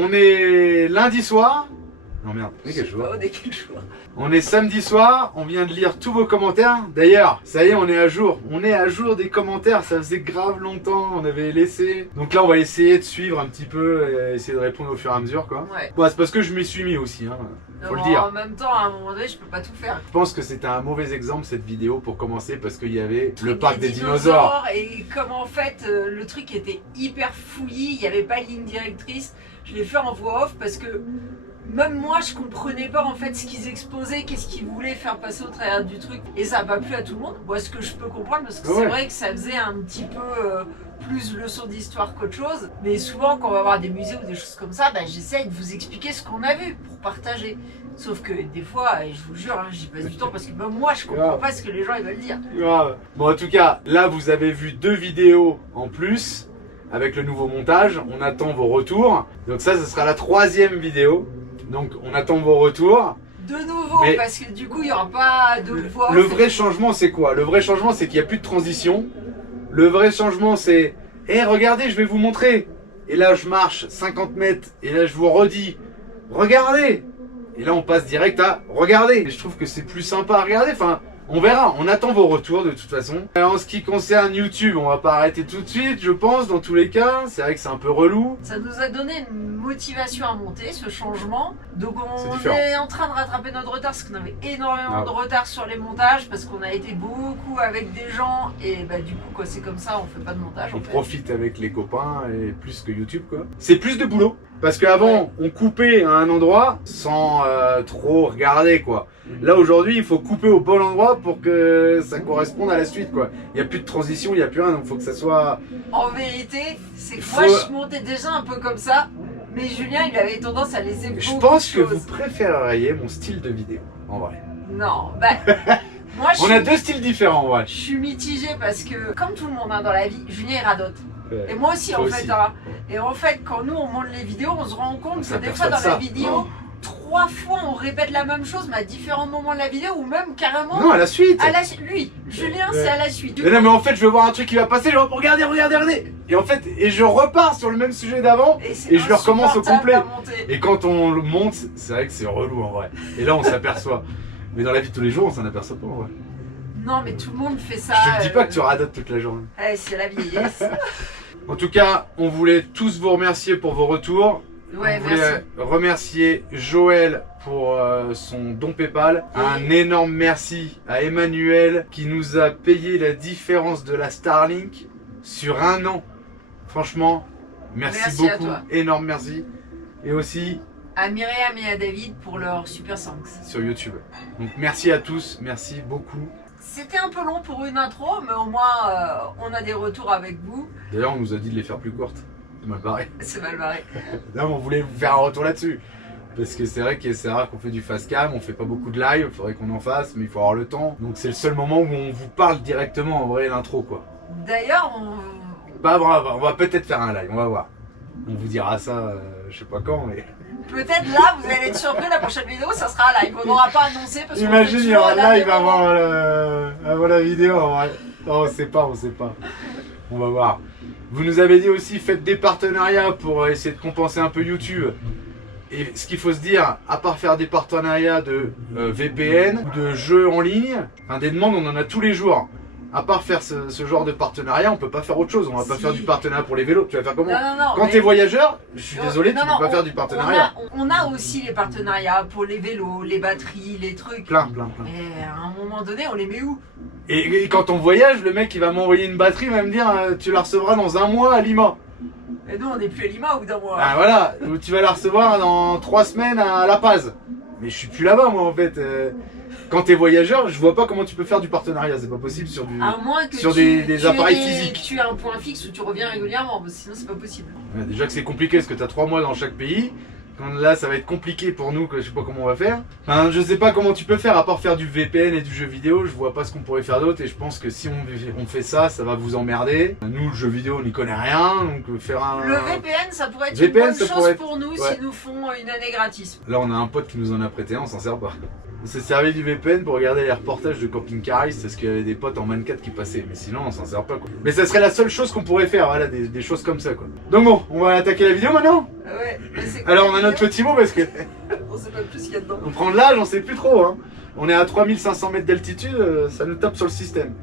on est lundi soir. Non merde, on est quel jour? On est samedi soir, on vient de lire tous vos commentaires. D'ailleurs, ça y est, on est à jour. On est à jour des commentaires, ça faisait grave longtemps, on avait laissé. Donc là, on va essayer de suivre un petit peu et essayer de répondre au fur et à mesure, quoi. Ouais. Bon, c'est parce que je m'y suis mis aussi, hein. Faut le dire. En même temps, à un moment donné, je peux pas tout faire. Je pense que c'était un mauvais exemple cette vidéo pour commencer parce qu'il y avait le parc des dinosaures. Et comme en fait le truc était hyper fouillis, il n'y avait pas de ligne directrice, je l'ai fait en voix off parce que même moi je comprenais pas en fait ce qu'ils exposaient, qu'est-ce qu'ils voulaient faire passer au travers du truc. Et ça n'a pas plu à tout le monde. Moi ce que je peux comprendre parce que c'est vrai que ça faisait un petit peu plus leçon d'histoire qu'autre chose. Mais souvent quand on va voir des musées ou des choses comme ça, bah, j'essaye de vous expliquer ce qu'on a vu pour partager. Sauf que des fois, et je vous jure, hein, j'y passe du temps parce que même moi je comprends pas ce que les gens ils veulent dire. Bon en tout cas, là vous avez vu 2 vidéos en plus avec le nouveau montage. On attend vos retours. Donc ça, ce sera la 3e vidéo. Donc on attend vos retours. De nouveau, mais parce que du coup il n'y aura pas de voix. Le vrai changement c'est quoi? Le vrai changement c'est qu'il n'y a plus de transition. Le vrai changement c'est hé, regardez, je vais vous montrer. Et là je marche 50 mètres et là je vous redis regardez. Et là on passe direct à regarder. Et je trouve que c'est plus sympa à regarder. Enfin, on verra, on attend vos retours de toute façon. En ce qui concerne YouTube, on va pas arrêter tout de suite, je pense, dans tous les cas. C'est vrai que c'est un peu relou. Ça nous a donné une motivation à monter, ce changement. Donc on est en train de rattraper notre retard, parce qu'on avait énormément de retard sur les montages, parce qu'on a été beaucoup avec des gens, et bah du coup, quand c'est comme ça, on fait pas de montage. On profite avec les copains, et plus que YouTube, quoi. C'est plus de boulot. Parce qu'avant, on coupait à un endroit sans trop regarder, quoi. Là, aujourd'hui, il faut couper au bon endroit pour que ça corresponde à la suite, quoi. Il n'y a plus de transition, il n'y a plus rien, donc il faut que ça soit... En vérité, c'est que moi, je montais déjà un peu comme ça, mais Julien, il avait tendance à laisser beaucoup de choses. Je pense que vous préféreriez mon style de vidéo, en vrai. Non, bah... moi, on a 2 styles différents, ouais. Je suis mitigée parce que, comme tout le monde hein, dans la vie, Julien, il radote. Et moi aussi en fait. Hein. Et en fait, quand nous on monte les vidéos, on se rend compte que des fois dans la vidéo, 3 fois on répète la même chose, mais à différents moments de la vidéo, ou même carrément. Non, à la suite. Lui, Julien, c'est à la suite. Mais non, mais en fait, je vais voir un truc qui va passer, je vais regardez. Et en fait, je repars sur le même sujet d'avant, et je le recommence au complet. Et quand on le monte, c'est vrai que c'est relou en vrai. Et là, on s'aperçoit. Mais dans la vie de tous les jours, on s'en aperçoit pas en vrai. Non, mais tout le monde fait ça. Je te dis pas que tu radotes toute la journée. C'est la vieillesse. En tout cas, on voulait tous vous remercier pour vos retours. Ouais, on voulait remercier Joël pour son don PayPal. Un énorme merci à Emmanuel qui nous a payé la différence de la Starlink sur 1 an. Franchement, merci beaucoup. Énorme merci. Et aussi à Myriam et à David pour leur super thanks sur YouTube. Donc merci à tous, merci beaucoup. C'était un peu long pour une intro, mais au moins on a des retours avec vous. D'ailleurs, on nous a dit de les faire plus courtes. C'est mal barré. C'est mal barré. Non, mais on voulait vous faire un retour là-dessus. Parce que c'est vrai que c'est rare qu'on fait du fast cam, on fait pas beaucoup de live, il faudrait qu'on en fasse, mais il faut avoir le temps. Donc c'est le seul moment où on vous parle directement en vrai l'intro quoi. D'ailleurs, Bah on va peut-être faire un live, on va voir. On vous dira ça, je sais pas quand, mais... Peut-être là, vous allez être surpris, la prochaine vidéo, ça sera un live. On n'aura pas annoncé parce que... Imagine, il y aura un live avant la vidéo, en vrai. Non, on sait pas. On va voir. Vous nous avez dit aussi, faites des partenariats pour essayer de compenser un peu YouTube. Et ce qu'il faut se dire, à part faire des partenariats de VPN ou de jeux en ligne, enfin, des demandes, on en a tous les jours. À part faire ce genre de partenariat, on peut pas faire autre chose. On va pas faire du partenariat pour les vélos. Tu vas faire comment? Quand t'es voyageur, je suis désolé, tu peux pas faire du partenariat. On a aussi les partenariats pour les vélos, les batteries, les trucs. Plein. Mais à un moment donné, on les met où? Et quand on voyage, le mec il va m'envoyer une batterie, il va me dire tu la recevras dans 1 mois à Lima. Et nous on n'est plus à Lima au bout d'un mois. Ah voilà, ou tu vas la recevoir dans 3 semaines à La Paz. Mais je suis plus là-bas moi en fait. Quand t'es voyageur, je vois pas comment tu peux faire du partenariat, c'est pas possible sur des appareils physiques. Tu as un point fixe où tu reviens régulièrement, sinon c'est pas possible. Ouais, déjà que c'est compliqué parce que t'as 3 mois dans chaque pays. Là ça va être compliqué pour nous, que je sais pas comment on va faire. Enfin, je sais pas comment tu peux faire à part faire du VPN et du jeu vidéo, je vois pas ce qu'on pourrait faire d'autre et je pense que si on fait ça, ça va vous emmerder. Nous le jeu vidéo on n'y connaît rien, donc faire un... Le VPN ça pourrait être une bonne chose pour nous s'ils nous font une année gratis. Là on a un pote qui nous en a prêté un, on s'en sert pas. On s'est servi du VPN pour regarder les reportages de Camping Caris parce qu'il y avait des potes en man 4 qui passaient, mais sinon on s'en sert pas quoi. Mais ça serait la seule chose qu'on pourrait faire, voilà, des choses comme ça quoi. Donc bon, on va attaquer la vidéo maintenant. Ouais, mais c'est quoi Alors la on a notre vidéo petit mot parce que On sait pas plus ce qu'il y a dedans. on prend de l'âge, on sait plus trop hein. On est à 3500 mètres d'altitude, ça nous tape sur le système.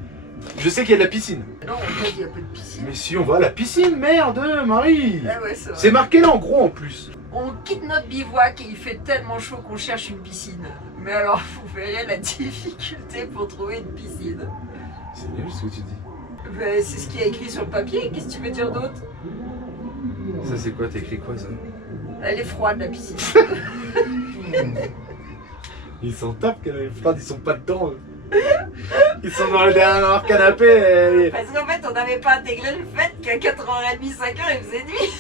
Je sais qu'il y a de la piscine. Non, en fait, il y a pas de piscine. Mais si on va à la piscine, merde, Marie. Ah ouais, c'est vrai. C'est marqué là en gros en plus. On quitte notre bivouac et il fait tellement chaud qu'on cherche une piscine. Mais alors, vous verrez la difficulté pour trouver une piscine. C'est nul ce que tu dis. Ben, c'est ce qui est écrit sur le papier, qu'est-ce que tu veux dire d'autre? Ça c'est quoi, t'as écrit quoi ça? Elle est froide la piscine. Ils s'en tapent quand même, ils sont pas dedans eux. Ils sont derrière leur canapé. Parce qu'en fait, on n'avait pas intégré le fait qu'à 4h30, 5h, il faisait nuit.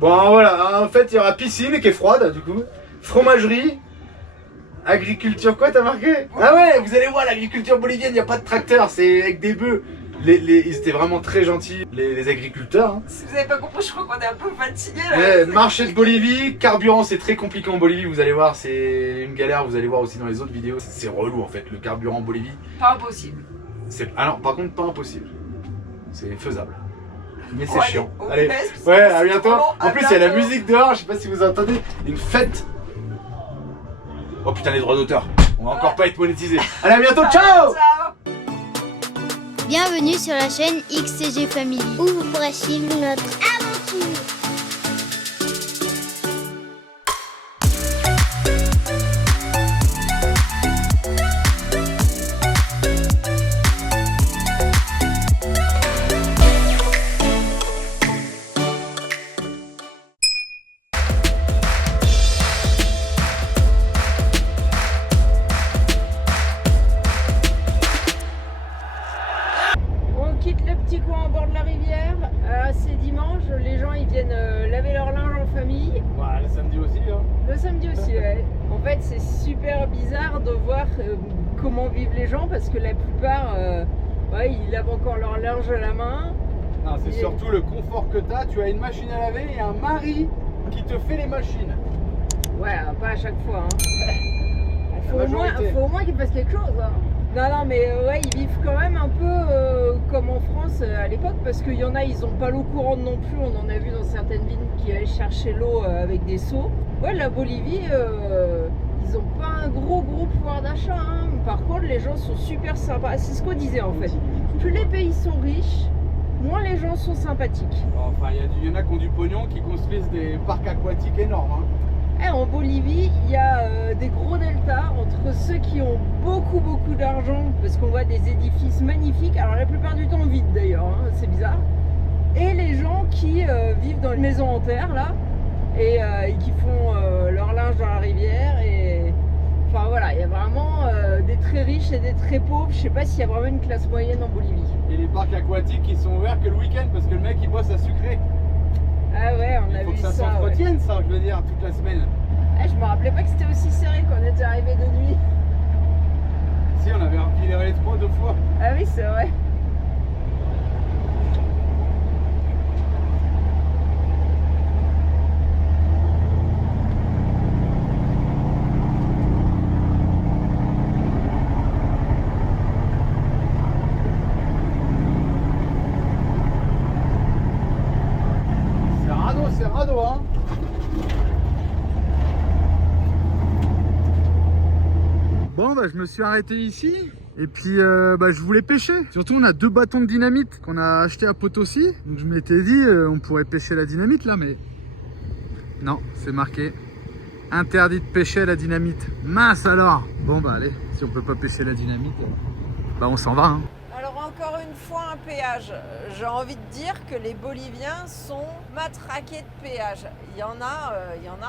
Bon voilà, en fait il y aura piscine qui est froide du coup, fromagerie, agriculture quoi t'as marqué? Ah ouais, vous allez voir l'agriculture bolivienne, il n'y a pas de tracteur, c'est avec des bœufs. Ils étaient vraiment très gentils, les agriculteurs. Hein. Si vous n'avez pas compris, je crois qu'on est un peu fatigué là. Ouais, marché de Bolivie, carburant c'est très compliqué en Bolivie, vous allez voir, c'est une galère, vous allez voir aussi dans les autres vidéos. C'est relou en fait, le carburant en Bolivie. Pas impossible. Ah non, par contre pas impossible, c'est faisable. Mais c'est Bon, chiant. allez, Allez, on ouais, laisse, à c'est bientôt. trop long, En à plus, il y a la bientôt. musique dehors, je sais pas si vous entendez. Une fête. Oh putain, les droits d'auteur. On va encore pas être monétisé. Allez, à bientôt, ciao! Ciao. Bienvenue sur la chaîne XCG Family où vous pourrez suivre notre aventure. On quitte le petit coin au bord de la rivière. C'est dimanche, les gens ils viennent laver leur linge en famille. Ouais, le samedi aussi, hein. Le samedi aussi, ouais. En fait, c'est super bizarre de voir comment vivent les gens parce que la plupart, ouais, ils lavent encore leur linge à la main. Non, c'est surtout le confort que t'as. Tu as une machine à laver et un mari qui te fait les machines. Ouais, pas à chaque fois. Hein. La majorité. Faut au moins qu'ils fassent quelque chose. Hein. Non, mais ouais, ils vivent quand même un peu comme en France à l'époque parce qu'il y en a, ils n'ont pas l'eau courante non plus. On en a vu dans certaines villes qui allaient chercher l'eau avec des seaux. Ouais, la Bolivie, ils n'ont pas un gros pouvoir d'achat. Hein. Par contre, les gens sont super sympas. C'est ce qu'on disait en fait. Plus les pays sont riches, moins les gens sont sympathiques. Enfin, il y en a qui ont du pognon, qui construisent des parcs aquatiques énormes. Hein. En Bolivie, il y a des gros deltas entre ceux qui ont beaucoup d'argent, parce qu'on voit des édifices magnifiques, alors la plupart du temps vides d'ailleurs, hein, c'est bizarre, et les gens qui vivent dans les maisons en terre là, et qui font leur linge dans la rivière, et enfin voilà, il y a vraiment des très riches et des très pauvres. Je sais pas s'il y a vraiment une classe moyenne en Bolivie. Et les parcs aquatiques qui sont ouverts que le week-end parce que le mec il bosse à Sucré. Ah ouais, on a Il faut vu que ça ça. Ouais. s'entretienne ça, je veux dire, toute la semaine. Ah, je me rappelais pas que c'était aussi serré quand on était arrivé de nuit. Si, on avait empilé les trois 2 fois. Ah oui, c'est vrai. C'est radeau, hein. Bon bah je me suis arrêté ici et puis je voulais pêcher. Surtout on a 2 bâtons de dynamite qu'on a acheté à Potosi. Donc je m'étais dit on pourrait pêcher la dynamite là, mais non, c'est marqué interdit de pêcher la dynamite. Mince alors. Bon bah allez, si on peut pas pêcher la dynamite, bah on s'en va hein. Alors encore une fois un péage. J'ai envie de dire que les Boliviens sont matraqués de péage. Il y en a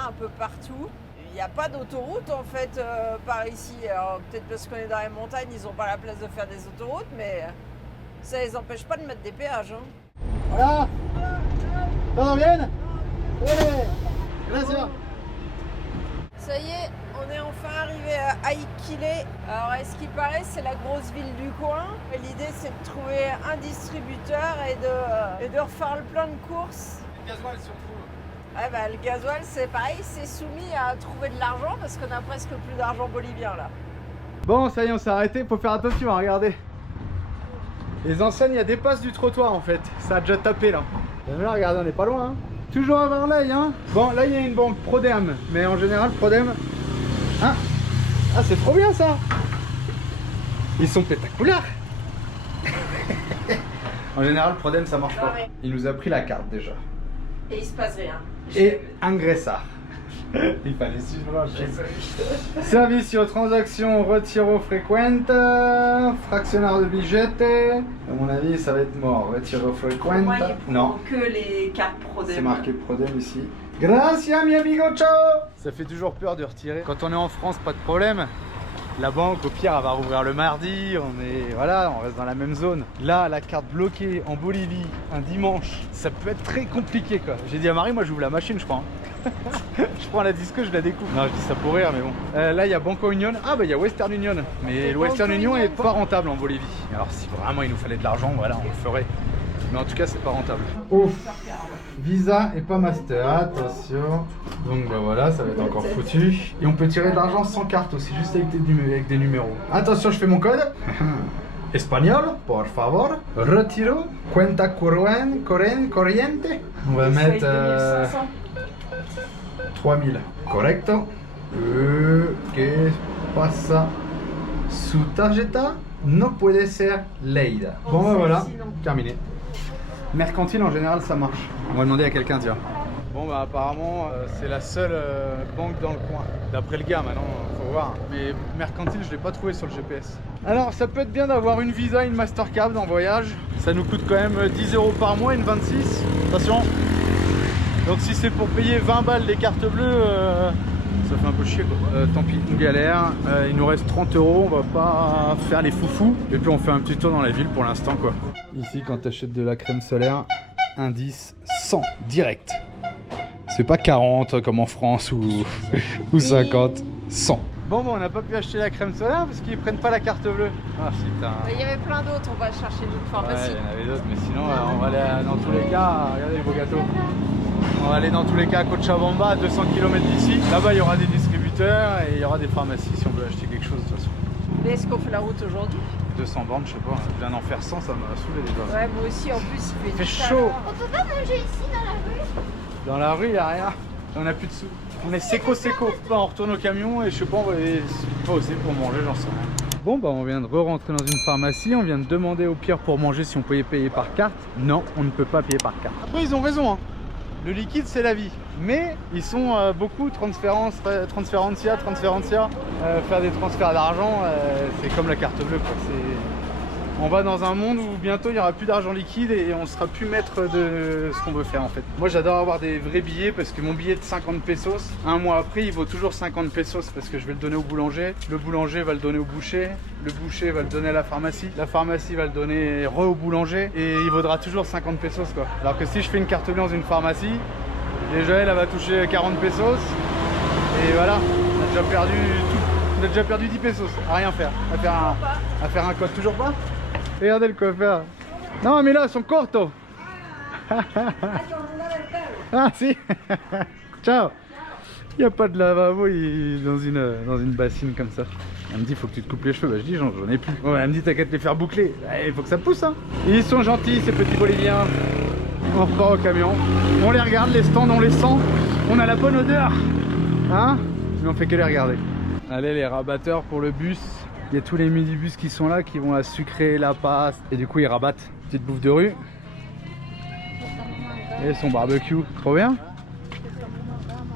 un peu partout. Il n'y a pas d'autoroute en fait par ici. Alors peut-être parce qu'on est dans les montagnes, ils n'ont pas la place de faire des autoroutes, mais ça les empêche pas de mettre des péages. Hein. Voilà. T'en viens. Gracias. Ça y est, on est enfin arrivé à Iquilé. Alors, à ce qui paraît, c'est la grosse ville du coin. Et l'idée, c'est de trouver un distributeur et de refaire le plein de courses. Le gasoil si on trouve. Ouais, bah, le gasoil, c'est pareil, c'est soumis à trouver de l'argent parce qu'on a presque plus d'argent bolivien là. Bon, ça y est, on s'est arrêté. Faut faire attention, hein, regardez. Les enseignes, il y a des passes du trottoir en fait. Ça a déjà tapé là. Là, regardez, on n'est pas loin. Hein. Toujours à Varley, hein. Bon, là, il y a une banque Prodem. Mais en général, Prodem. Hein, ah, c'est trop bien ça. Ils sont spectaculaires. En général, Prodem, ça marche pas. Ouais. Il nous a pris la carte déjà. Et il se passe rien. Et ingressar. Il fallait suivre. Service sur transaction retiro frequente, fractionnaire de billete. À mon avis, ça va être mort. Retiro frequente. Moi, ils Non, prend que les cartes Prodem. c'est marqué Prodem ici. Gracias, mi amigo, ciao. Ça fait toujours peur de retirer. Quand on est en France, pas de problème. La banque, au pire, elle va rouvrir le mardi. Voilà, on reste dans la même zone. Là, la carte bloquée en Bolivie un dimanche, ça peut être très compliqué quoi. J'ai dit à Marie, moi j'ouvre la machine, je crois. Hein. Je prends la disque, je la découpe. Non, je dis ça pour rire, mais bon. Là, il y a Banco Union. Ah, bah il y a Western Union. Mais le Western Union est pas rentable en Bolivie. Alors, si vraiment il nous fallait de l'argent, voilà, on le ferait. Mais en tout cas, c'est pas rentable. Ouf. Visa et pas Master, attention. Donc bah voilà, ça va être encore foutu. Et on peut tirer de l'argent sans carte aussi, juste avec des numéros. Attention, je fais mon code. Espagnol, por favor. Retiro, cuenta corriente. On va mettre 3000. Correcto. ¿Qué pasa? Su tarjeta no puede ser leída. Bon bah voilà, terminé. Mercantile en général ça marche. On va demander à quelqu'un, tiens. Bon bah apparemment c'est la seule banque dans le coin. D'après le gars maintenant, faut voir. Mais mercantile je l'ai pas trouvé sur le GPS. Alors ça peut être bien d'avoir une Visa et une Mastercard en voyage. Ça nous coûte quand même 10 € par mois, une 26. Attention. Donc si c'est pour payer 20 balles des cartes bleues, ça fait un peu chier quoi. Tant pis, on galère. Il nous reste 30 €, on va pas faire les foufous. Et puis on fait un petit tour dans la ville pour l'instant quoi. Ici quand tu achètes de la crème solaire, indice 100 direct. C'est pas 40 comme en France ou 50, 100. Bon, on n'a pas pu acheter la crème solaire parce qu'ils prennent pas la carte bleue. Ah putain. Il y avait plein d'autres, on va chercher d'autres pharmacies. Ouais, il y en avait d'autres, mais sinon on va aller dans tous les cas. Regardez les beaux gâteaux. On va aller dans tous les cas à Cochabamba, à 200 km d'ici. Là-bas, il y aura des distributeurs et il y aura des pharmacies si on veut acheter quelque chose de toute façon. Mais est-ce qu'on fait la route aujourd'hui? 200 bornes, je sais pas. Je viens d'en faire 100, ça m'a saoulé déjà. Ouais, moi aussi, en plus, il fait chaud. On peut pas manger ici dans la rue? Dans la rue, il n'y a rien. On a plus de sous. On est séco. On retourne au camion et je sais pas, on va pas oser pour manger, j'en sais rien. Bon, bah on vient de re-rentrer dans une pharmacie. On vient de demander au pire pour manger si on pouvait payer par carte. Non, on ne peut pas payer par carte. Après, ils ont raison, hein. Le liquide, c'est la vie. Mais ils sont beaucoup transférencia, faire des transferts d'argent, c'est comme la carte bleue, quoi. On va dans un monde où bientôt il n'y aura plus d'argent liquide et on sera plus maître de ce qu'on veut faire en fait. Moi j'adore avoir des vrais billets parce que mon billet de 50 pesos, un mois après il vaut toujours 50 pesos parce que je vais le donner au boulanger va le donner au boucher va le donner à la pharmacie va le donner au boulanger et il vaudra toujours 50 pesos quoi. Alors que si je fais une carte bleue dans une pharmacie, déjà elle va toucher 40 pesos et voilà, on a déjà perdu tout. On a déjà perdu 10 pesos à rien faire, à faire un code. Toujours pas? Regardez le coiffeur. Non mais là, son corto. Ah si. Ciao. Il n'y a pas de lavabo, il est dans une bassine comme ça. Elle me dit, faut que tu te coupes les cheveux. Bah je dis, j'en ai plus. Ouais, elle me dit, t'as qu'à te les faire boucler. Il faut que ça pousse, hein. Ils sont gentils, ces petits Boliviens. On repart au camion. On les regarde, les stands, on les sent. On a la bonne odeur. Hein? Mais on fait que les regarder. Allez, les rabatteurs pour le bus. Il y a tous les minibus qui sont là, qui vont à Sucré, La Paz. Et du coup, ils rabattent. Petite bouffe de rue. Et son barbecue. Trop bien.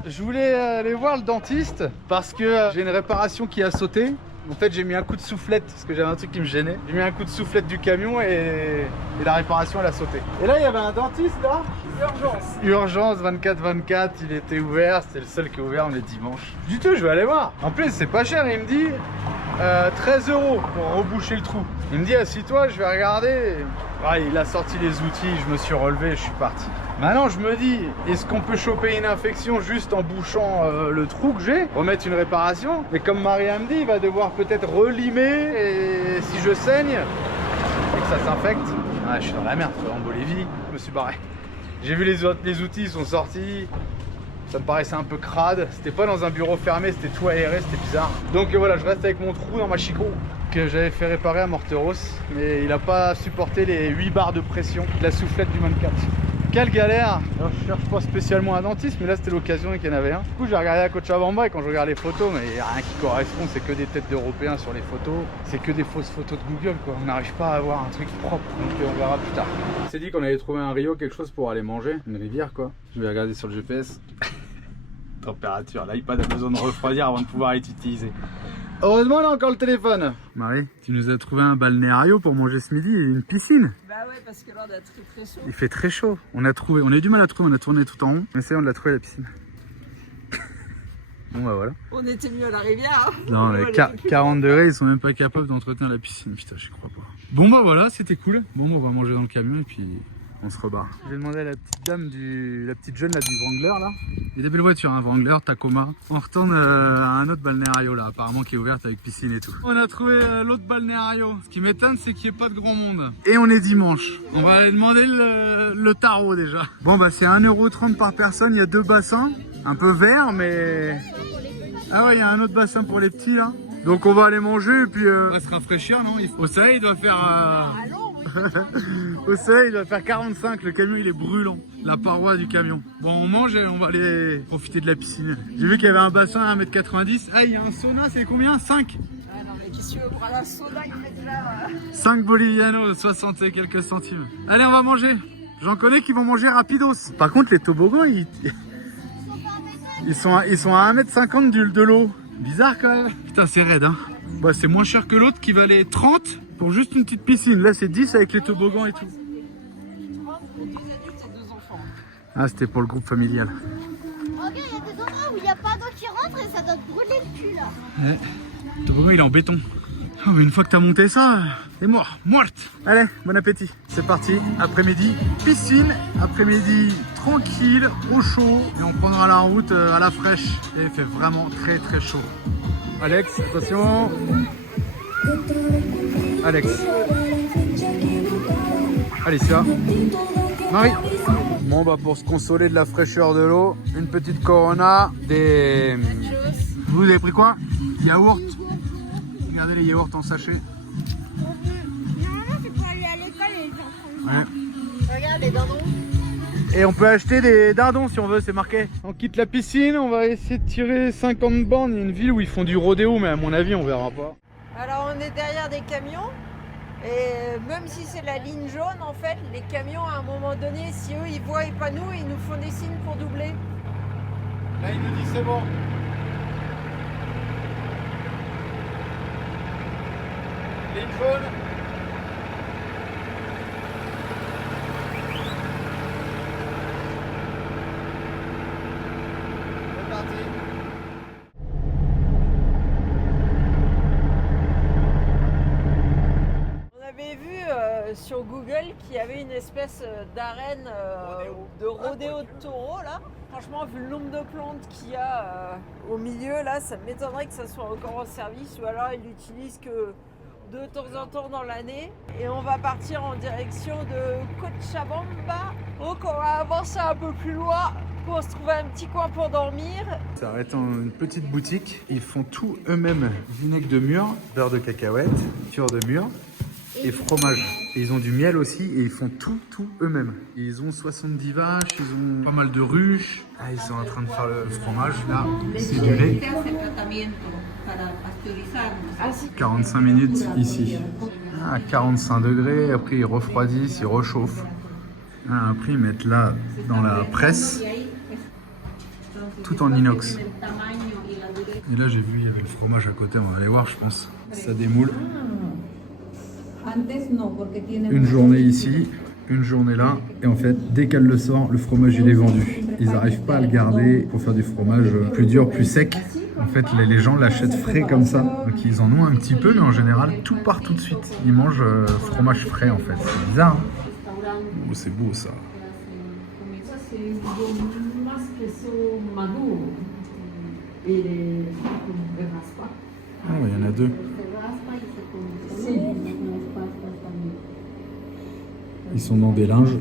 Je voulais aller voir le dentiste parce que j'ai une réparation qui a sauté. En fait, j'ai mis un coup de soufflette parce que j'avais un truc qui me gênait. J'ai mis un coup de soufflette du camion et la réparation, elle a sauté. Et là, il y avait un dentiste là. Urgence 24/24, il était ouvert, c'était le seul qui est ouvert, on est dimanche. Du tout, je vais aller voir. En plus, c'est pas cher, il me dit 13 € pour reboucher le trou. Il me dit, assis-toi, je vais regarder. Ouais, il a sorti les outils, je me suis relevé, je suis parti. Maintenant, je me dis, est-ce qu'on peut choper une infection juste en bouchant le trou que j'ai, remettre une réparation? Mais comme Maria me dit, il va devoir peut-être relimer et si je saigne et que ça s'infecte. Ah, je suis dans la merde, en Bolivie, je me suis barré. J'ai vu les outils, ils sont sortis. Ça me paraissait un peu crade. C'était pas dans un bureau fermé, c'était tout aéré, c'était bizarre. Donc voilà, je reste avec mon trou dans ma Chico que j'avais fait réparer à Morteros. Mais il a pas supporté les 8 bars de pression de la soufflette du 24. Quelle galère! Alors, je cherche pas spécialement un dentiste, mais là c'était l'occasion qu'il y en avait un. Du coup j'ai regardé à Cochabamba et quand je regarde les photos, mais il n'y a rien qui correspond, c'est que des têtes d'Européens sur les photos, c'est que des fausses photos de Google quoi. On n'arrive pas à avoir un truc propre, donc on verra plus tard. On s'est dit qu'on allait trouver un rio, quelque chose pour aller manger, une rivière quoi. Je vais regarder sur le GPS. Température, l'iPad a besoin de refroidir avant de pouvoir être utilisé. Heureusement, là encore le téléphone. Marie, tu nous as trouvé un balnéario pour manger ce midi et une piscine. Bah ouais, parce que là on a très chaud. Il fait très chaud. On a eu du mal à trouver, on a tourné tout en rond. Mais ça y est, on l'a trouvé la piscine. Bon bah voilà. On était mieux à la rivière. Hein. Non, les 40 degrés, ils sont même pas capables d'entretenir la piscine. Putain, j'y crois pas. Bon bah voilà, c'était cool. Bon, on va manger dans le camion et puis on se rebarre. Je vais demander à la petite dame la petite jeune là du Wrangler là. Il y a des belles voitures, hein, Wrangler, Tacoma. On retourne à un autre balnéario là, apparemment qui est ouverte avec piscine et tout. On a trouvé l'autre balnéario. Ce qui m'étonne, c'est qu'il n'y ait pas de grand monde. Et on est dimanche. On va aller demander le tarot déjà. Bon bah c'est 1,30 € par personne, il y a 2 bassins. Un peu verts mais... Ah ouais, il y a un autre bassin pour les petits là. Donc on va aller manger et puis on va se rafraîchir, non? Au soleil, il doit faire... Au soleil, il doit faire 45, le camion il est brûlant, la paroi du camion. Bon, on mange et on va aller profiter de la piscine. J'ai vu qu'il y avait un bassin à 1,90 m. Ah, il y a un sauna, c'est combien? 5? Ah non, mais qu'est-ce que tu veux pour un soda, il fait là 5 bolivianos, 60 et quelques centimes. Allez, on va manger. J'en connais qui vont manger rapidos. Par contre, les toboggans, ils sont à 1,50 m de l'eau. Bizarre quand même. Putain, c'est raide, hein. Bah, c'est moins cher que l'autre qui valait 30 pour juste une petite piscine. Là, c'est 10 avec les toboggans et tout. 30 pour 10 adultes et 2 enfants. Ah, c'était pour le groupe familial. Regarde, il y a des endroits où il n'y a pas d'eau qui rentre et ça doit te brûler le cul là. Ouais. Le toboggan, il est en béton. Oh, mais une fois que t'as monté ça, t'es mort, morte. Allez, bon appétit. C'est parti. Après-midi, piscine. Après-midi, tranquille, au chaud. Et on prendra la route à la fraîche. Et il fait vraiment très très chaud. Alex, attention. Alex. Alicia. Marie. Bon bah pour se consoler de la fraîcheur de l'eau, une petite Corona, des... Vous avez pris quoi? Yaourt. Regardez les yaourts en sachet. Normalement c'est pour aller à l'école et les enfants. Ouais. Regarde les dindons. Et on peut acheter des dindons si on veut, c'est marqué. On quitte la piscine, on va essayer de tirer 50 bornes. Il y a une ville où ils font du rodéo, mais à mon avis on verra pas. Alors on est derrière des camions et même si c'est la ligne jaune en fait, les camions à un moment donné, si eux ils voient et pas nous, ils nous font des signes pour doubler. Là il nous dit c'est bon. Ligne jaune. C'est parti. On avait vu sur Google qu'il y avait une espèce d'arène de rodéo de taureau là. Franchement, vu le nombre de plantes qu'il y a au milieu là, ça m'étonnerait que ça soit encore en service ou alors ils l'utilisent que de temps en temps dans l'année. Et on va partir en direction de Cochabamba. Donc on va avancer un peu plus loin pour se trouver un petit coin pour dormir. Ça arrête en une petite boutique. Ils font tout eux-mêmes. Vinaigre de mûre, beurre de cacahuète, fior de mûre et fromage. Et ils ont du miel aussi et ils font tout eux-mêmes. Ils ont 70 vaches, ils ont pas mal de ruches. Ah, ils sont en train de faire le fromage. Là, c'est du lait. 45 minutes ici. À 45 degrés. Après, ils refroidissent, ils réchauffent. Ah, après, ils mettent là dans la presse. Tout en inox. Et là, j'ai vu, il y avait le fromage à côté. On va aller voir, je pense. Ça démoule. Une journée ici, une journée là, et en fait, dès qu'elle le sort, le fromage il est vendu. Ils n'arrivent pas à le garder pour faire du fromage plus dur, plus sec. En fait, les gens l'achètent frais comme ça, donc ils en ont un petit peu, mais en général, tout part tout de suite. Ils mangent fromage frais en fait. C'est bizarre, hein? Oh, c'est beau ça. Ah, il y en a deux. Ils sont dans des linges.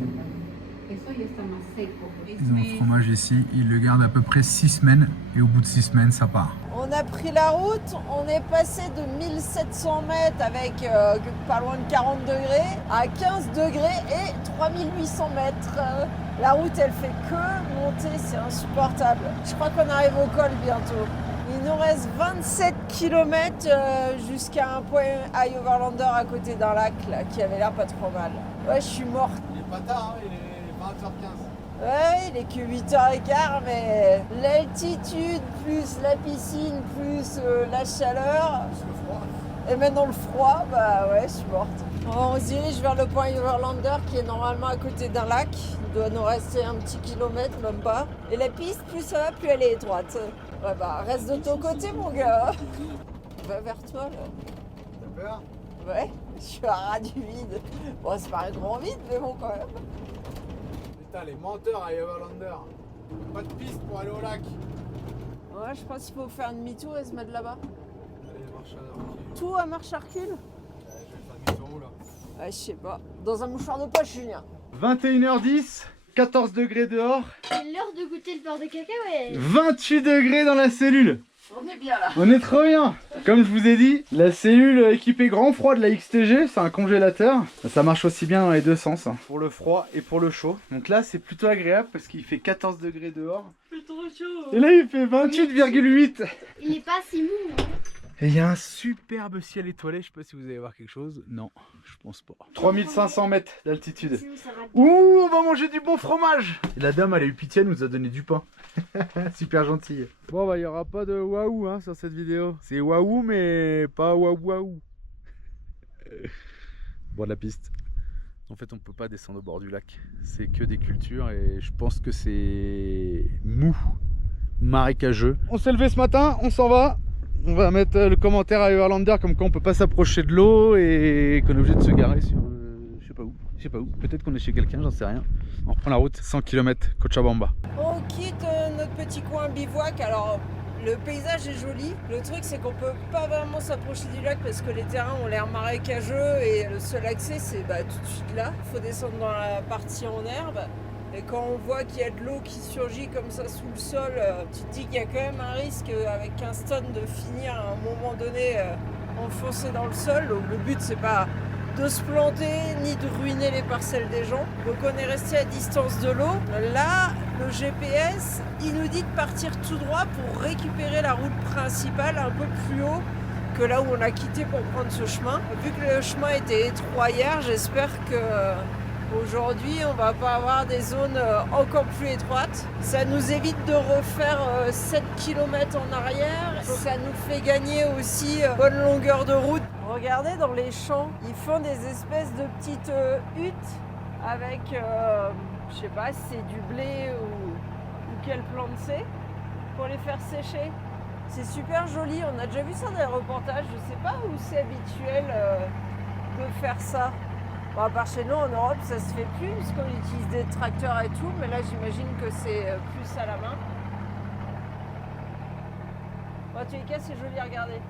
Ils ont le fromage ici, ils le gardent à peu près 6 semaines et au bout de 6 semaines ça part. On a pris la route, on est passé de 1700 mètres avec pas loin de 40 degrés à 15 degrés et 3800 mètres. La route elle fait que monter, c'est insupportable. Je crois qu'on arrive au col bientôt. Il nous reste 27 km jusqu'à un point à Overlander à côté d'un lac là, qui avait l'air pas trop mal. Ouais, je suis morte. Il est pas tard, hein, il est 20h15. Ouais, il est que 8h15, mais l'altitude, plus la piscine, plus la chaleur, Le froid. et maintenant le froid, bah ouais, je suis morte. On se dirige vers le point Overlander qui est normalement à côté d'un lac. Il doit nous rester un petit kilomètre, même pas. Et la piste, plus ça va, plus elle est étroite. Ouais, bah reste de ton côté, mon gars. Va vers toi, là. T'as peur? Ouais, je suis à ras du vide. Bon, c'est pas un grand vide, mais bon, quand même. Putain, les menteurs à Everlander. Pas de piste pour aller au lac. Ouais, je pense qu'il faut faire demi-tour et se mettre là-bas. Allez, marche à recul. Tout à marche à recul? Je vais faire demi-tour où là? Ouais, je sais pas. Dans un mouchoir de poche, Julien. 21h10, 14 degrés dehors, C'est l'heure de goûter le beurre de cacahuète. 28 degrés dans la cellule. On est bien là. On est trop bien. Comme je vous ai dit, la cellule équipée grand froid de la XTG, c'est un congélateur. Ça marche aussi bien dans les deux sens, hein, pour le froid et pour le chaud. Donc là, c'est plutôt agréable parce qu'il fait 14 degrés dehors. C'est trop chaud. Et là, il fait 28,8. Il est pas si mou. Hein. Et il y a un superbe ciel étoilé. Je sais pas si vous allez voir quelque chose. Non, je pense pas. 3500 mètres d'altitude. C'est où ça va? Ouh, on va manger du bon fromage. Et la dame, elle a eu pitié, elle nous a donné du pain. Super gentille. Bon, bah, il n'y aura pas de waouh hein, sur cette vidéo. C'est waouh, mais pas waouh waouh. Bon, la piste. En fait, on peut pas descendre au bord du lac. C'est que des cultures et je pense que c'est mou, marécageux. On s'est levé ce matin, on s'en va. On va mettre le commentaire à Everlander comme quoi on peut pas s'approcher de l'eau et qu'on est obligé de se garer sur je sais pas où. Je sais pas où. Peut-être qu'on est chez quelqu'un, j'en sais rien. On reprend la route, 100 km, Cochabamba. On quitte notre petit coin bivouac. Alors, le paysage est joli. Le truc, c'est qu'on peut pas vraiment s'approcher du lac parce que les terrains ont l'air marécageux et le seul accès, c'est tout de suite là. Il faut descendre dans la partie en herbe. Et quand on voit qu'il y a de l'eau qui surgit comme ça sous le sol, tu te dis qu'il y a quand même un risque avec 15 tonnes de finir à un moment donné enfoncé dans le sol. Donc le but, c'est pas de se planter ni de ruiner les parcelles des gens. Donc on est resté à distance de l'eau. Là, le GPS, il nous dit de partir tout droit pour récupérer la route principale un peu plus haut que là où on a quitté pour prendre ce chemin. Vu que le chemin était étroit hier, j'espère que aujourd'hui on va pas avoir des zones encore plus étroites. Ça nous évite de refaire 7 km en arrière. Ça nous fait gagner aussi bonne longueur de route. Regardez dans les champs, ils font des espèces de petites huttes avec, je sais pas si c'est du blé ou quelle plante c'est, pour les faire sécher. C'est super joli, on a déjà vu ça dans les reportages, je sais pas où c'est habituel de faire ça. Bon, à part chez nous en Europe, ça se fait plus puisqu'on utilise des tracteurs et tout, mais là j'imagine que c'est plus à la main. En tous les cas, c'est joli à regarder.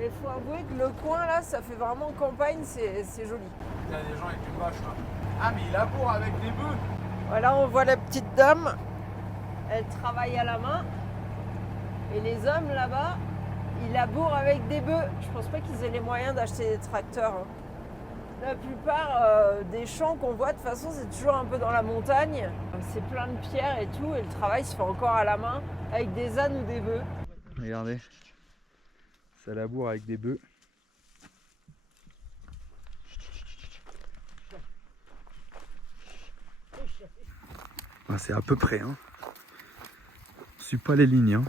Et il faut avouer que le coin là, ça fait vraiment campagne, c'est joli. Il y a des gens avec une vache là. Ah, mais il laboure avec des bœufs. Voilà, on voit la petite dame, elle travaille à la main. Et les hommes là-bas, ils labourent avec des bœufs. Je pense pas qu'ils aient les moyens d'acheter des tracteurs. Hein. La plupart des champs qu'on voit, de toute façon, c'est toujours un peu dans la montagne. C'est plein de pierres et tout, et le travail se fait encore à la main avec des ânes ou des bœufs. Regardez, ça laboure avec des bœufs. Ah, c'est à peu près, hein. Je suis pas les lignes, hein.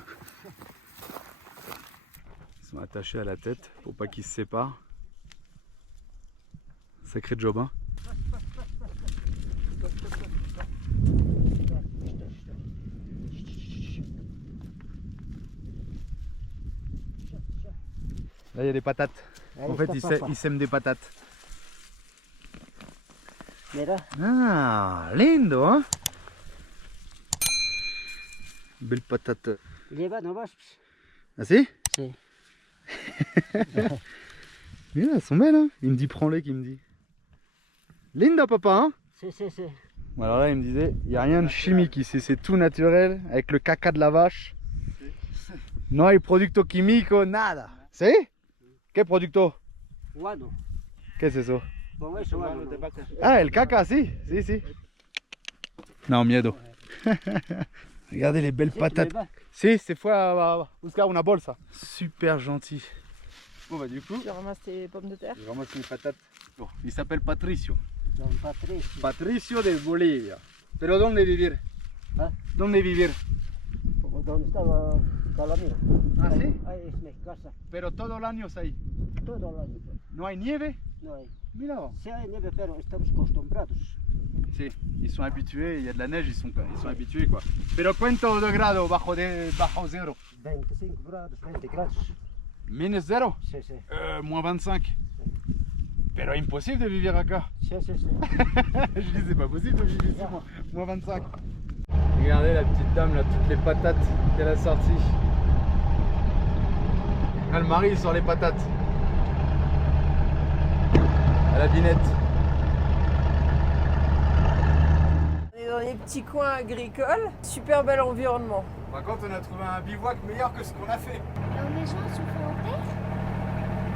Ils sont attachés à la tête pour pas qu'ils se séparent. Sacré job, hein. Là, il y a des patates. En fait, ils sèment des patates. Ah, lindo, hein. Belle patate. Ah si? Si. Mais là, elles sont belles, hein. Il me dit prends-les, qu'il me dit. Linda, papa, hein? Si. Bon, alors là, il me disait, il n'y a rien de chimique ici, c'est tout naturel, avec le caca de la vache. No hay producto químico, nada. ¿Sí? ¿Qué producto? Guano. ¿Qué es eso? Con eso, guano. Ah, el caca, sí. Non, miedo. Regardez les belles patates. Si, c'est fue a buscar una bolsa. Super gentil. Bon bah du coup, Tu ramasses tes pommes de terre? je ramasse mes patates. Bon, il s'appelle Patricio. Don Patricio. Patricio de Bolivia. Pero ¿dónde vivir? ¿Ah? ¿Dónde vivir? Donde estaba Calamina. Ah, ¿sí? Ahí es mi casa. Pero todo el año ahí. Todo el año. No hay nieve? No hay. Mira. Sí hay nieve, pero estamos acostumbrados. Si, ils sont habitués, il y a de la neige, ils sont habitués quoi. Pero cuánto de grado bajo cero? 25 grados, 20 grados. Minus zero? Sí. Moins 25. Pero impossible de vivir acá. Sí. Je dis c'est pas possible de vivre ici, moins 25. Regardez la petite dame là, toutes les patates qu'elle a sorties. Elle marie sur les patates. À la binette. On est dans les petits coins agricoles, super bel environnement. Par contre, on a trouvé un bivouac meilleur que ce qu'on a fait. Nos maisons sont faites en terre.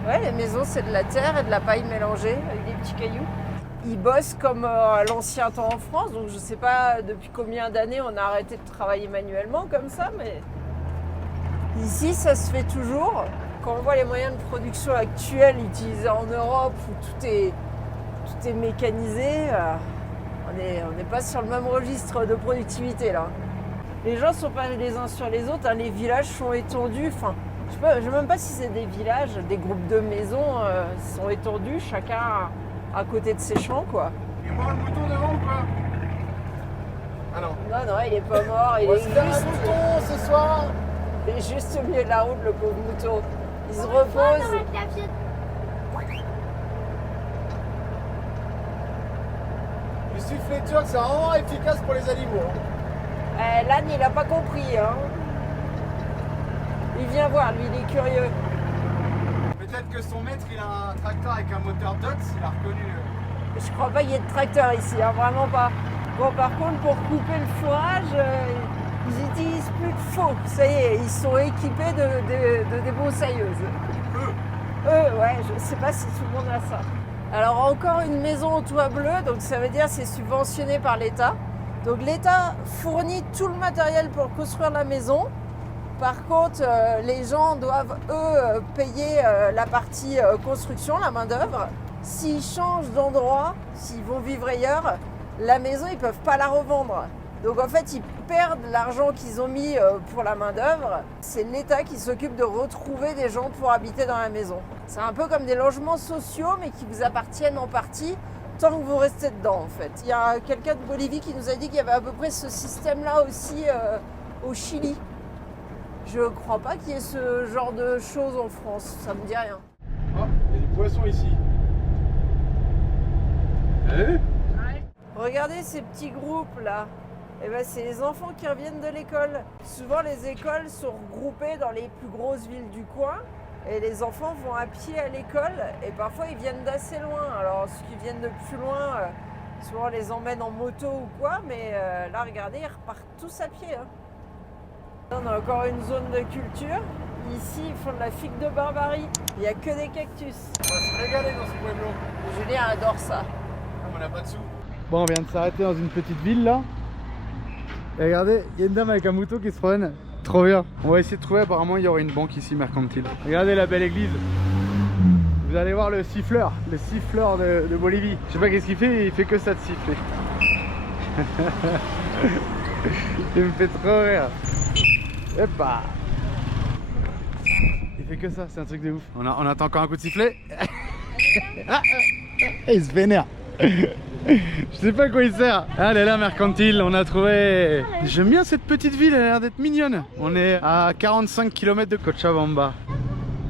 Ouais, les maisons c'est de la terre et de la paille mélangée avec des petits cailloux. Ils bossent comme à l'ancien temps en France, donc je sais pas depuis combien d'années on a arrêté de travailler manuellement comme ça, mais ici ça se fait toujours. Quand on voit les moyens de production actuels utilisés en Europe où tout est mécanisé, on n'est pas sur le même registre de productivité là. Les gens sont pas les uns sur les autres, hein, les villages sont étendus, enfin, je sais même pas si c'est des villages, des groupes de maisons sont étendus, chacun à côté de ses champs quoi. Il mord le mouton devant ou pas? Ah non. Non, il est pas mort, il On est va se faire un juste, mouton ce soir. il est juste au milieu de la route le pauvre mouton. Il se On repose. va mettre la pièce. Le sifflet turc, c'est vraiment efficace pour les animaux. L'âne il a pas compris hein. Il vient voir, lui il est curieux. Peut-être que son maître, il a un tracteur avec un moteur Dodge, il a reconnu. Je crois pas qu'il y ait de tracteur ici, hein, vraiment pas. Bon par contre pour couper le fourrage, ils utilisent plus de faux. Ça y est, ils sont équipés de débroussailleuses. Eux, ouais, je sais pas si tout le monde a ça. Alors encore une maison au toit bleu, donc ça veut dire c'est subventionné par l'État. Donc l'État fournit tout le matériel pour construire la maison. Par contre, les gens doivent, eux, payer la partie construction, la main-d'œuvre. S'ils changent d'endroit, s'ils vont vivre ailleurs, la maison, ils ne peuvent pas la revendre. Donc en fait, ils perdent l'argent qu'ils ont mis pour la main-d'œuvre. C'est l'État qui s'occupe de retrouver des gens pour habiter dans la maison. C'est un peu comme des logements sociaux, mais qui vous appartiennent en partie tant que vous restez dedans, en fait. Il y a quelqu'un de Bolivie qui nous a dit qu'il y avait à peu près ce système-là aussi au Chili. Je crois pas qu'il y ait ce genre de choses en France, ça me dit rien. Oh, il y a du poisson ici. Eh? Regardez ces petits groupes là. Eh ben, c'est les enfants qui reviennent de l'école. Souvent les écoles sont regroupées dans les plus grosses villes du coin et les enfants vont à pied à l'école et parfois ils viennent d'assez loin. Alors ceux qui viennent de plus loin, souvent on les emmène en moto ou quoi, mais là regardez, ils repartent tous à pied. Hein. On a encore une zone de culture. Ici, ils font de la figue de Barbarie. Il n'y a que des cactus. On va se régaler dans ce pueblo. Julien adore ça. Ah, on n'a pas de sous. Bon, on vient de s'arrêter dans une petite ville là. Et regardez, il y a une dame avec un mouton qui se promène. Trop bien. On va essayer de trouver, apparemment il y aurait une banque ici mercantile. Regardez la belle église. Vous allez voir le siffleur de Bolivie. Je sais pas qu'est-ce qu'il fait, il fait que ça de siffler. Il me fait trop rire. Epa. Il fait que ça, c'est un truc de ouf. On attend encore un coup de sifflet. Ah, il se vénère. Je sais pas à quoi il sert. Ah, elle est là, mercantile, on a trouvé. J'aime bien cette petite ville, elle a l'air d'être mignonne. On est à 45 km de Cochabamba.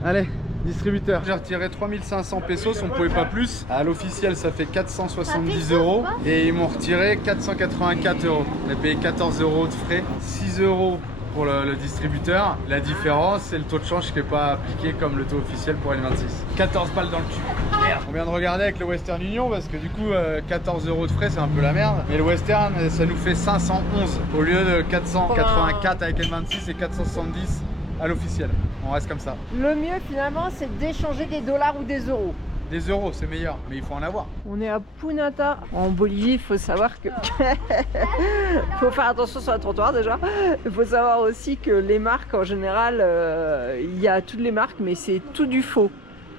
Allez, distributeur. J'ai retiré 3500 pesos, on pouvait pas plus. À l'officiel, ça fait 470 euros. Et ils m'ont retiré 484 euros. On a payé 14 euros de frais, 6 euros pour le distributeur. La différence, c'est le taux de change qui n'est pas appliqué comme le taux officiel pour N26. 14 balles dans le cul. Merde. On vient de regarder avec le Western Union parce que du coup 14 € de frais c'est un peu la merde. Mais le Western ça nous fait 511 au lieu de 484 avec N26 et 470 à l'officiel. On reste comme ça. Le mieux finalement c'est d'échanger des dollars ou des euros. Des euros c'est meilleur, mais il faut en avoir. On est à Punata en Bolivie, il faut savoir que faut faire attention sur le trottoir déjà. Il faut savoir aussi que les marques en général, il y a toutes les marques mais c'est tout du faux.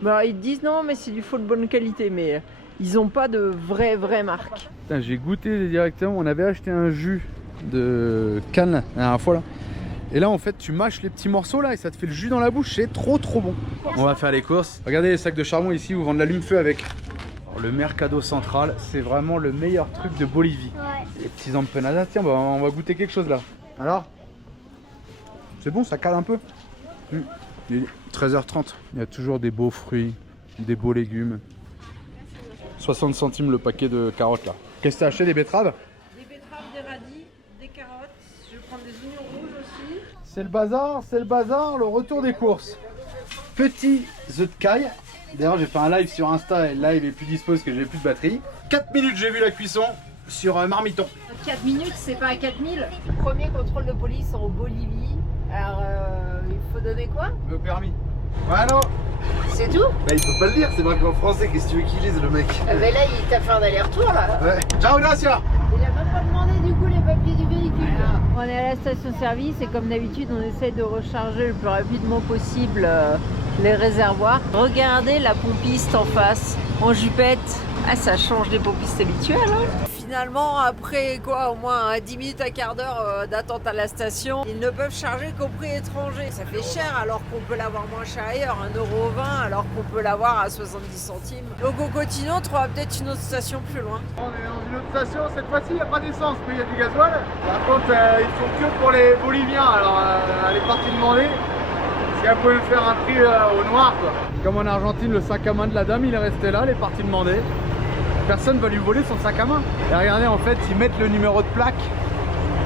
Bah, ils disent non mais c'est du faux de bonne qualité mais ils n'ont pas de vraies marques. J'ai goûté directement, on avait acheté un jus de canne la dernière fois là. Et là en fait tu mâches les petits morceaux là et ça te fait le jus dans la bouche, c'est trop bon. On va faire les courses. Regardez les sacs de charbon ici où vendent l'allume-feu avec. Alors, le Mercado Central, c'est vraiment le meilleur truc de Bolivie. Ouais. Les petits empanadas, tiens bah, on va goûter quelque chose là. Alors c'est bon, ça cale un peu. Il est 13h30. Il y a toujours des beaux fruits, des beaux légumes. 60 centimes le paquet de carottes là. Qu'est-ce que t'as acheté, des betteraves? Des betteraves, des radis, des carottes, je vais prendre des oignons rouges aussi. C'est le bazar, le retour des courses. Petit œuf de caille. D'ailleurs j'ai fait un live sur Insta et le live est plus dispo parce que j'ai plus de batterie. 4 minutes j'ai vu la cuisson sur Marmiton. 4 minutes, c'est pas à 4000. Premier contrôle de police en Bolivie. Alors, il faut donner quoi? Le permis. Ouais non. C'est tout? Bah il peut pas le dire, c'est marqué en français, qu'est-ce que tu veux qu'il lise le mec? Mais là, il t'a fait un aller-retour là. Ouais. Ciao Gracia. Il a même pas demandé du coup les papiers du véhicule. On est à la station-service et comme d'habitude, on essaye de recharger le plus rapidement possible les réservoirs. Regardez la pompiste en face, en jupette. Ah, ça change des pompistes habituels. Hein. Finalement, après quoi, au moins 10 minutes à quart d'heure d'attente à la station, ils ne peuvent charger qu'au prix étranger. Ça fait cher alors qu'on peut l'avoir moins cher ailleurs, 1,20 € alors qu'on peut l'avoir à 70 centimes. Donc au continent, on trouvera peut-être une autre station plus loin. On est dans une autre station, cette fois-ci il n'y a pas d'essence, mais il y a du gasoil. Par contre ils font que pour les Boliviens, alors elle est partie demander si elle pouvait me faire un prix au noir quoi. Comme en Argentine, le sac à main de la dame il est resté là, elle est partie demander. Personne va lui voler son sac à main. Et regardez en fait ils mettent le numéro de plaque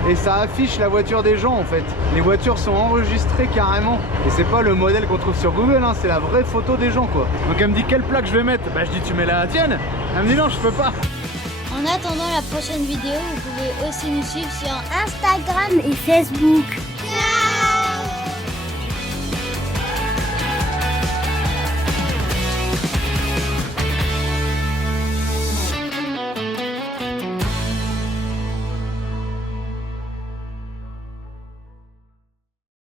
et ça affiche la voiture des gens en fait. Les voitures sont enregistrées carrément. Et c'est pas le modèle qu'on trouve sur Google, hein, c'est la vraie photo des gens quoi. Donc elle me dit quelle plaque je vais mettre. Bah je dis tu mets la tienne. Elle me dit non je peux pas. En attendant la prochaine vidéo, vous pouvez aussi nous suivre sur Instagram et Facebook.